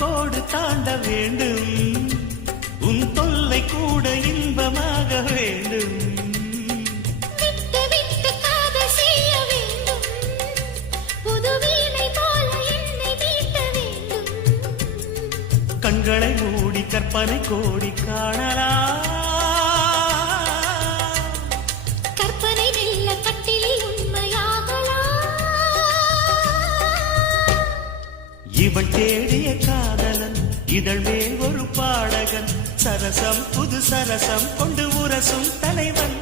கோடு தாண்ட வேண்டும் உன் தொல்லை கூட இன்பமாக வேண்டும் விட்டு விட்டு காதல் செய்ய வேண்டும் புது வீணை போல என்னை மீட்ட வேண்டும் கண்களை மூடி கற்பனை கோடி காணலாம் கற்பனை மெல்ல கட்டிலில் உண்மையாகலாம் இவள் தேடிய காதலன் இதழ் மேல் ஒரு பாடகன் சரசம் புது சரசம் கொண்டு உரசும் தலைவன்